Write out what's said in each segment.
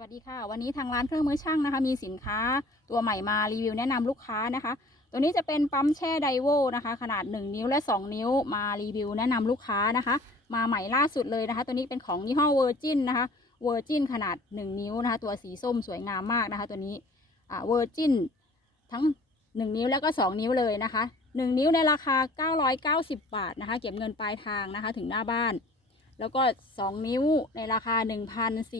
วัสดีค่ะ วันนี้ทางร้านเครื่องมือช่างนะคะ มีสินค้าตัวใหม่มารีวิวแนะนำลูกค้านะคะ ตัวนี้จะเป็นปั๊มแช่ไดโวนะคะ ขนาด 1 นิ้วและ 2 นิ้วมารีวิวแนะนำลูกค้านะคะ มาใหม่ล่าสุดเลยนะคะ ตัวนี้เป็นของยี่ห้อเวอร์จินนะคะเวอร์จินขนาด 1 นิ้วนะคะ ตัวสีส้มสวยงามมากนะคะ ตัวนี้อ่าเวอร์จินทั้ง 1 นิ้วแล้วก็ 2 นิ้วเลยนะคะ 1 นิ้วในราคา 990 บาทนะคะ เก็บเงินปลายทางนะคะ ถึงหน้าบ้าน แล้วก็ 2 นิ้วในราคา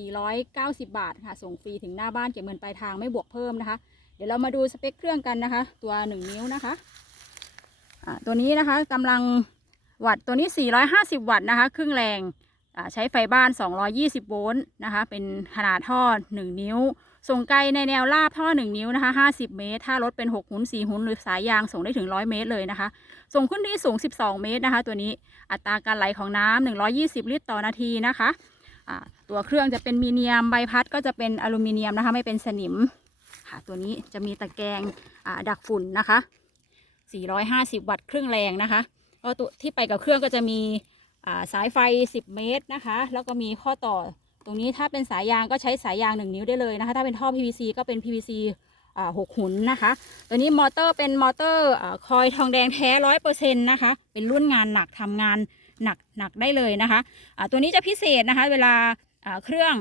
1,490 บาทค่ะ ส่งฟรีถึงหน้าบ้านเก็บเงินปลายทางไม่บวกเพิ่มนะคะ เดี๋ยวเรามาดูสเปคเครื่องกันนะคะ ตัว 1 นิ้วนะคะตัวนี้นะคะกำลังวัตต์ตัวนี้ 450 วัตต์นะคะ ครึ่งแรง ใช้ไฟบ้าน 220 โวลต์นะคะ เป็นขนาดท่อ 1 นิ้ว ส่งไกลในแนวราบท่อ 1 นิ้วนะคะ 50 เมตร ถ้ารถเป็น 6 หุน4 หุนหรือสายยางส่งได้ถึง 100 เมตรเลยนะคะ ส่งขึ้นที่สูง 12 เมตรนะคะ ตัวนี้ อัตราการไหลของน้ำ120 ลิตรต่อนาทีนะคะ ตัวเครื่องจะเป็นมีเนียม ใบพัดก็จะเป็นอลูมิเนียมนะคะ ไม่เป็นสนิม ค่ะ ตัวนี้จะมีตะแกรงอ่าดักฝุ่นนะคะ 450 วัตต์ ครึ่งแรงนะคะก็ตัวที่ไปกับเครื่องก็จะมี สายไฟ 10 เมตรนะคะ แล้วก็มีข้อต่อตรงนี้ถ้าเป็นสายยางก็ใช้สายยาง 1 นิ้วได้เลยนะคะ ถ้าเป็นท่อ PVC ก็เป็น PVC หกหุนนะคะ ตัวนี้มอเตอร์เป็นมอเตอร์อคอยทองแดงแท้ร้อยเปอร์เซ็นต์นะคะ เป็นรุ่นงานหนักทำงานหนักหนักได้เลยนะคะอ่าตัวนี้จะพิเศษนะคะ เวลาเครื่อง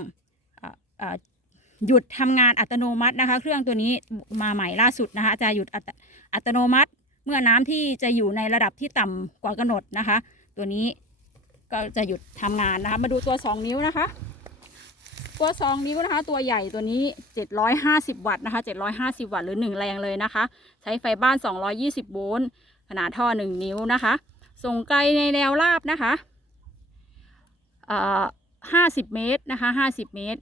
ออหยุดทำงานอัตโนมัตินะคะ เครื่องตัวนี้มาใหม่ล่าสุดนะคะ จะหยุดอัตอัตโนมัติ เมื่อน้ำที่จะอยู่ในระดับที่ต่ำกว่ากำหนดนะคะ ตัวนี้ ก็จะหยุดทำงานนะคะ มาดูตัว 2 นิ้วนะคะ ตัว 2 นิ้วนะคะ ตัวใหญ่ตัวนี้ 750 วัตต์นะคะ750 วัตต์หรือ 1 แรงเลยนะคะ ใช้ไฟบ้าน 220 โวลต์ขนาดท่อ 1 นิ้วนะคะ ส่งไกลในแนวราบนะคะเอ่อ50 เมตรนะคะ 50 เมตร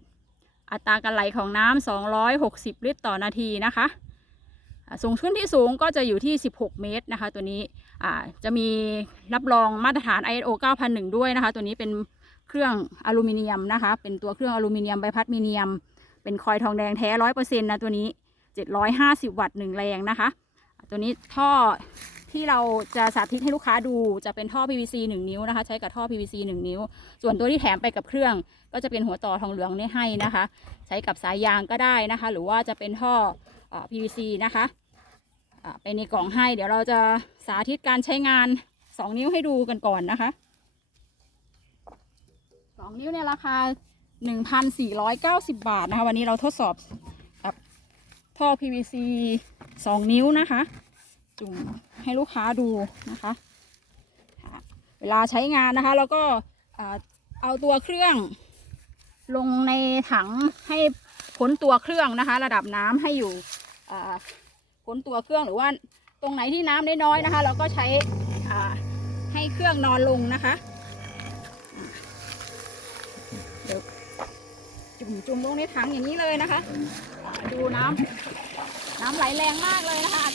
อัตราการไหลของน้ำ260 ลิตรต่อนาทีนะคะ ส่งขึ้นที่สูงก็จะอยู่ที่ 16 เมตรนะคะ ตัวนี้จะมีรับรองมาตรฐาน ISO 9001 ด้วยนะคะ ตัวนี้เป็นเครื่องอลูมิเนียมนะคะ เป็นตัวเครื่องอลูมิเนียมใบพัดมีเนียม เป็นคอยทองแดงแท้ร้อยเปอร์เซ็นต์นะตัวนี้เจ็ดร้อยห้าสิบวัตต์หนึ่งแรงนะคะ ตัวนี้ท่อที่เราจะสาธิตให้ลูกค้าดูจะเป็นท่อ PVC 1 นิ้วนะคะ ใช้กับท่อ PVC 1 นิ้ว ส่วนตัวที่แถมไปกับเครื่อง ก็จะเป็นหัวต่อทองเหลืองนี่ให้นะคะ ใช้กับสายยางก็ได้นะคะ หรือว่าจะเป็นท่อ PVC นะคะไปในกล่องให้ เดี๋ยวเราจะสาธิตการใช้งาน 2 นิ้วให้ดูกันก่อนนะคะสองนิ้วเนี่ยราคา 1,490 บาทนะคะ วันนี้เราทดสอบกับท่อ PVC 2 นิ้วนะคะ จุ่มให้ลูกค้าดูนะคะ เวลาใช้งานนะคะแล้วก็เอาตัวเครื่องลงในถังให้พ้นตัวเครื่องนะคะ ระดับน้ำให้อยู่ พ้นตัวเครื่องหรือว่าตรงไหนที่น้ำน้อยๆนะคะ เราก็ใช้ให้เครื่องนอนลงนะคะจุ่มจุ่มลงในถังอย่างนี้เลยนะคะดูน้ำน้ำไหลแรงมากเลยนะคะ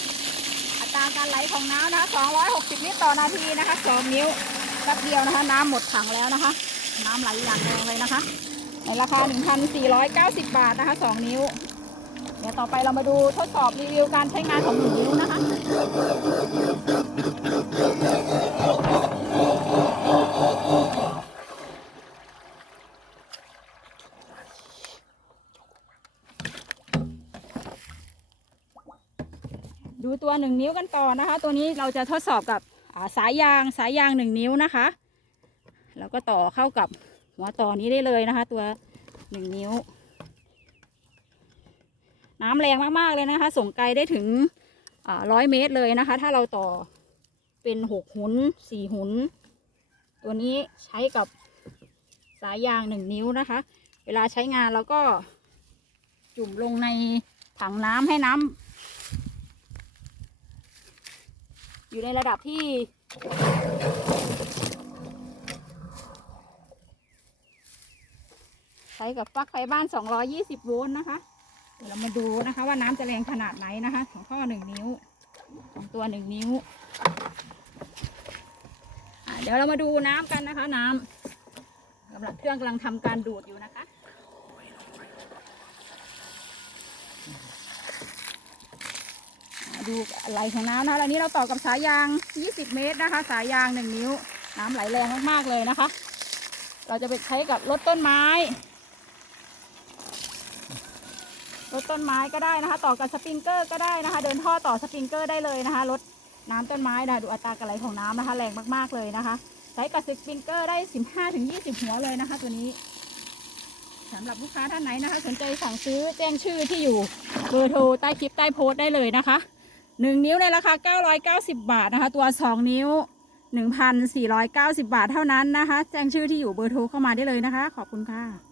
อัตราการไหลของน้ำนะคะ 260 ลิตรต่อนาทีนะคะ 2 นิ้วแป๊บเดียวนะคะ น้ำหมดถังแล้วนะคะ น้ำไหลอย่างแรงเลยนะคะ ในราคา 1,490 บาทนะคะ 2 นิ้ว เดี๋ยวต่อไปเรามาดูทดสอบรีวิวการใช้งานของ1นิ้วนะคะดูตัวหนึ่งนิ้วกันต่อนะคะ ตัวนี้เราจะทดสอบกับาสายยางสายยางหนึ่งนิ้วนะคะแล้วก็ต่อเข้ากับหัวต่อนี้ได้เลยนะคะ ตัวหนึ่งนิ้ว น้ำแรงมากๆเลยนะคะ ส่งไกลได้ถึงร้อยเมตรเลยนะคะ ถ้าเราต่อเป็นหกหุนสี่หุน ตัวนี้ใช้กับสายยางหนึ่งนิ้วนะคะ เวลาใช้งานเราก็จุ่มลงในถังน้ำให้น้ำอยู่ในระดับที่ใช้กับปลั๊กไฟบ้าน 220 โวลต์นะคะ เดี๋ยวเรามาดูนะคะว่าน้ำจะแรงขนาดไหนนะคะของท่อหนึ่งนิ้วของตัวหนึ่งนิ้วเดี๋ยวเรามาดูน้ำกันนะคะ น้ำกำลังเครื่องกำลังทำการดูดอยู่นะคะดูไหลของน้ำนะคะตอนนี้เราต่อกับสายยาง 20 เมตรนะคะ สายยาง 1 นิ้ว น้ำไหลแรงมากๆเลยนะคะ เราจะไปใช้กับรถต้นไม้ รดต้นไม้ก็ได้นะคะ ต่อกับสปริงเกอร์ก็ได้นะคะ เดินท่อต่อสปริงเกอร์ได้เลยนะคะลดน้ำต้นไม้นะดูอัตราการไหลของน้ำนะคะ แรงมากๆเลยนะคะใช้กับสปริงเกอร์ได้ 15ถึง20 หัวเลยนะคะ ตัวนี้สำหรับลูกค้าท่านไหนนะคะ สนใจสั่งซื้อแจ้งชื่อที่อยู่เบอร์โทรใต้คลิปใต้โพสต์ได้เลยนะคะ 1 นิ้วในราคา 990 บาทนะคะ ตัว 2 นิ้ว 1,490 บาทเท่านั้นนะคะ แจ้งชื่อที่อยู่เบอร์โทรเข้ามาได้เลยนะคะ ขอบคุณค่ะ